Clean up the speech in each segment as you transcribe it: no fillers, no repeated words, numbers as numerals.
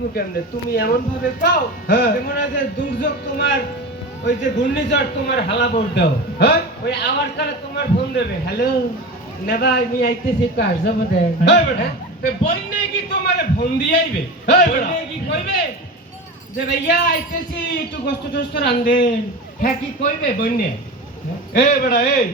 বুঝবো কেমনে? তুমি এমন ভাবে পাও যেমন যে দুর্যোগ তোমার ওই যে ঘূর্ণিঝড় তোমার হালা বোর্ড দাও, হ্যাঁ ওই আবার কালে তোমার ফোন দেবে, হ্যালো নেবা আমি আইতেছি একটু আসবো দেন। বন্যে কি তোমার ফোন দিয়ে আইবে? বন্যে কি কইবে যে ভাইয়া আইতেছি একটু গোস্ত টোস্ত রান্ধেন? হ্যাঁ কি কইবে বন্যে? এ বেটা এই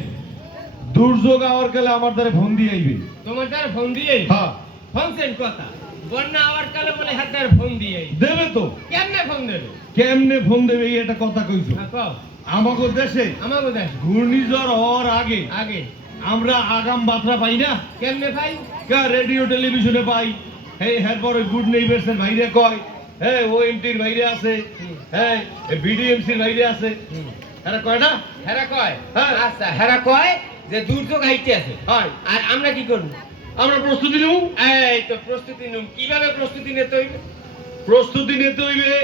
দুর্যোগ আওয়ার কালে আমার দ্বারে ফোন দিয়ে আইবে। তোমার দ্বারা ফোন দিয়ে হ্যাঁ ফোনছেন কথা, বন্যা আওয়ার কালে বলে হাত দ্বারা ফোন দিয়ে দেবে তো। কেমনে ফোন দেবে? কেমনে ফোন দেবে এই একটা কথা কইছো। হ্যাঁ কও। আমাগো দেশে আমাকে দেখ ঘূর্ণিঝড় হওয়ার আগে আগে আমরা আগাম বার্তা পাই না? কেমনে ভাই? রেডিও টেলিভিশনে পাই। এরপর গুড নেইবার্স এর ভাইরে কয়, হ্যাঁ ও এমটির ভাইরে আছে, হ্যাঁ বিডিএমসির ভাইরে আছে, এরা কয় না? হেরা কয় হ্যাঁ। আচ্ছা হেরা কয় যে দুর্যোগ আইতে আছে, হয় আর আমরা কি করব? আমরা প্রস্তুতি নেব। এই তো প্রস্তুতি নিম। কিভাবে প্রস্তুতি নিতে হইবে? প্রস্তুতি নিতে হইবে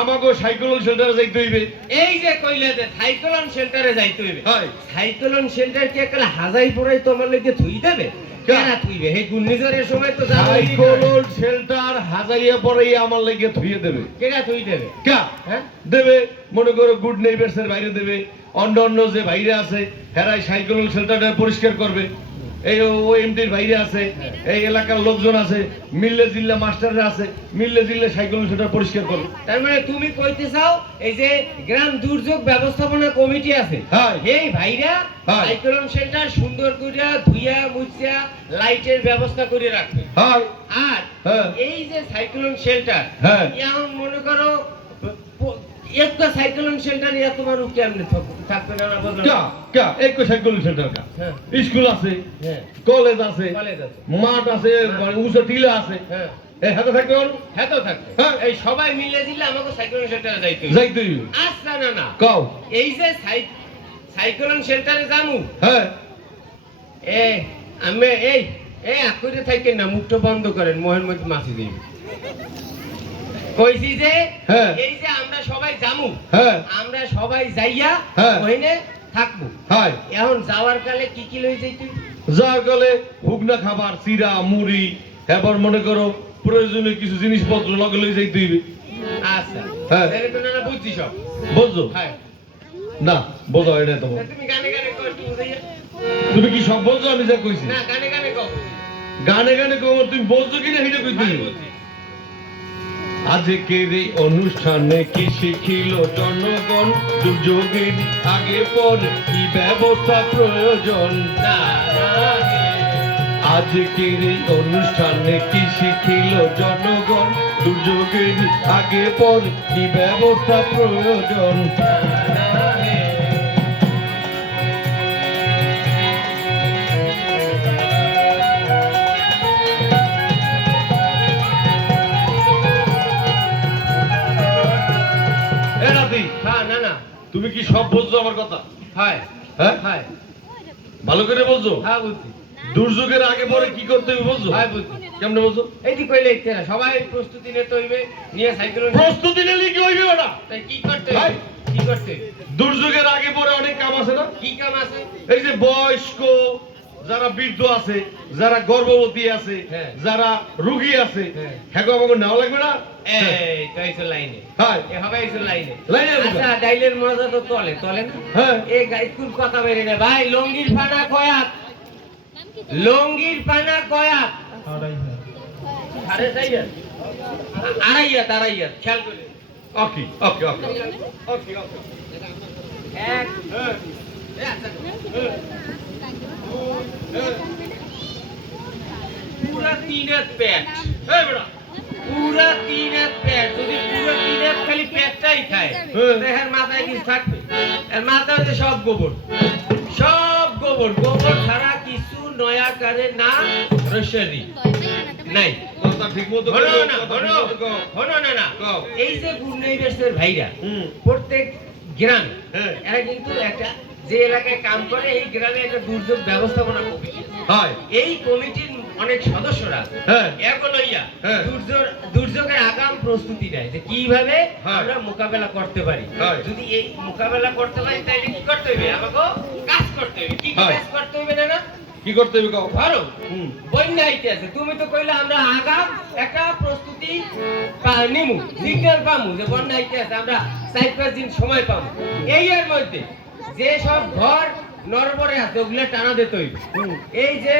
আমাগো সাইক্লোন শেল্টারে যাইতে হইবে। এই যে কইলে যে সাইক্লোন শেল্টারে যাইতে হইবে, হয় সাইক্লোন শেল্টার কি একলা হাজাই পড়াই তোমার লইকে থুই দেবে? কেন থুইবে? হে ঘূর্ণিঝড়ের সময় তো যাবে। সাইক্লোন শেল্টার হাজারিয়া পরেই আমার লাগিয়ে ধুইয়ে দেবে। কেডা থুই দেবে? কা হ্যাঁ দেবে, মনে করো গুড নেইবার্স এর বাইরে দেবে, অন্য অন্য যে বাইরে আছে হেরাই সাইক্লোন শেল্টারটা পরিষ্কার করবে। এই ও এমটির বাইরে আছে, এই এলাকার লোকজন আছে, মিললে জিল্লা মাস্টাররা আছে, মিললে জিল্লে সাইক্লোন শেল্টার পরিষ্কার করবে। তার মানে তুমি কইতে চাও এই যে গ্রাম দুর্যোগ ব্যবস্থাপনা কমিটি আছে, হ্যাঁ। এই ভাইরা হ্যাঁ। সাইক্লোন শেল্টার সুন্দর কইরা ধুইয়া মুছিয়া লাইটের ব্যবস্থা করে রাখবে। হ্যাঁ আর হ্যাঁ। এই যে সাইক্লোন শেল্টার, হ্যাঁ। এখন মনে করো একটা সাইক্লোন শেল্টার এতবার কেমনে থাকবে না না বললাম? কা কা এক সাইক্লোন শেল্টার কা হ্যাঁ। স্কুল আছে, হ্যাঁ কলেজ আছে, কলেজ আছে, মাঠ আছে, উঁচু টিলা আছে, হ্যাঁ এই হাতে থাকবে ওর হ্যাঁ তো থাকবে। হ্যাঁ। এই সবাই মিলে দিলে আমাকে সাইক্লোন শেল্টারে যাইতে হবে। যাইতে হইবে। আচ্ছা না না কও এই যে সাইক্লোন শেল্টারে যামু, হ্যাঁ এ আমি এই এই আকুরে থাকেন না, মুখটা বন্ধ করেন, মোহের মধ্যে মাছি দিই। কইছি যে হ্যাঁ। এই যে আমরা সবাই যামু, হ্যাঁ আমরা সবাই যাইয়া হ্যাঁ। ওখানে থাকবো। হ্যাঁ এখন যাওয়ার কালে কি কি লই যাইতে? যার গলে হুগনা খাবার, চিরা মুড়ি, এবার মনে করো প্রয়োজনীয় কিছু জিনিসপত্র লগে লই যাইতে হইবে। আচ্ছা হ্যাঁ। তাহলে তো না বুঝছি সব। বুঝছো? হ্যাঁ না বোঝা হয় না তোমার। তুমি গানে গানে কও একটু বুঝাইয়া। তুমি কি সব বলছো আমি যা কইছি? না গানে গানে কও। গানে গানে কও, তুমি বলছো কিনা সেটা কইতে হ্যাঁ, হইবে। বুঝছি। আজকের এই অনুষ্ঠানে কি শিখিল জনগণ, দুর্যোগের আগে পর কি ব্যবস্থা প্রয়োজন? না না হে। আজকের এই অনুষ্ঠানে কি শিখিল জনগণ, দুর্যোগের আগে পর কি ব্যবস্থা প্রয়োজন? এ নাতি, হ্যাঁ না না তুমি কি সব বলছো আমার কথা? হয় হ্যাঁ হয় ভালো করে বলছো? হ্যাঁ বুঝছি দুর্যোগের আগে পরে কি করতে হবে বলছো? হয় বুঝছি। কেমনে বলছো? এইটি কইলে ইচ্ছে না, সবাই প্রস্তুতি নিতে হইবে, নিয়ে সাইক্লোন প্রস্তুতি নিলে কি হইবে ওটা? তাই কি করতে ভাই। হইবে? কি করতে হইবে? দুর্যোগের আগে পরে অনেক কাম আছে না? কি কাম আছে? এই যে বয়স্ক যারা বৃদ্ধ আছে, যারা গর্ভবতী আছে, হ্যাঁ। যারা রোগী আছে, হ্যাঁ। হ্যাঁ আমাকে নেওয়া লাগবে না? এই তো এইসব লাইনে হ্যাঁ এ হবে এইসব লাইনে। লাইনে আছে। আচ্ছা ডাইলের মজা তো তলে তলে না। হ্যাঁ এই গাইকুল কথা বেরে না ভাই। লঙ্গির পানা কয়াত, লঙ্গির পানা কয়াত? আড়াইয়াত খেয়াল করে। ওকে ওকে ওকে ওকে ওকে এক এ আচ্ছা পুরা তিনের পেট। এই বেটা পুরা তিনের পেট, যদি পুরা তিনের খালি পেটটাই খায় এর মাথায় কিছু থাকবে? এর মাথায় হচ্ছে সব গোবর, সব গোবর। গোবর ছাড়া কিছু নয়া কাজে না রসেরি নাই। কথা ঠিক মতো হলো কও, না, কথা হলো, ঠিক মতো কও। হলো না না। কও। এই যে গুণের ভাইরা হুম। প্রত্যেক গ্রামে হ্যাঁ। এরা কিন্তু একটা যে এলাকায় কাম করে, এই গ্রামে একটা দুর্যোগ ব্যবস্থাপনা কমিটি। হয় এই কমিটির অনেক সদস্যরা হ্যাঁ। এখন লইয়া হ্যাঁ। দুর্যোগের আগাম প্রস্তুতি নেয় যে কিভাবে হ্যাঁ। আমরা মোকাবেলা করতে পারি। হ্যাঁ। যদি এই মোকাবেলা করতে পারি তাহলে কি করতে হবে? আমাকে কাজ করতে হবে। কি কি হ্যাঁ। কাজ করতে হবে না? কি করতে হবে কও? ধরো হুম। বন্যা আইতে আছে, তুমি তো কইলে আমরা আগাম একটা প্রস্তুতি নিমু, সিগন্যাল পামু যে বন্যা আইতে আছে, আমরা 4-5 দিন সময় পাবো। এই এর মধ্যে যে সব ঘর নরবরে আছে ওগুলো টানা দিতে হইবে। এই যে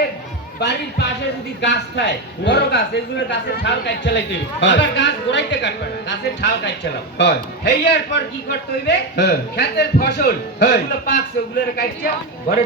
বাড়ির পাশে যদি গাছ থাকে, বড় গাছ, এগুলো গাছের ঠাল কাট চালাইতে হইবে। হ্যাঁ। আবার গাছ গোড়াইতে কাটবে না, গাছের ঠাল কাট চালাও। হয়। হেয়ার পর কি করতে হইবে? হ্যাঁ। ক্ষেতের ফসল হ্যাঁ। এগুলো পাকছে, ওগুলো কাটছে ঘরে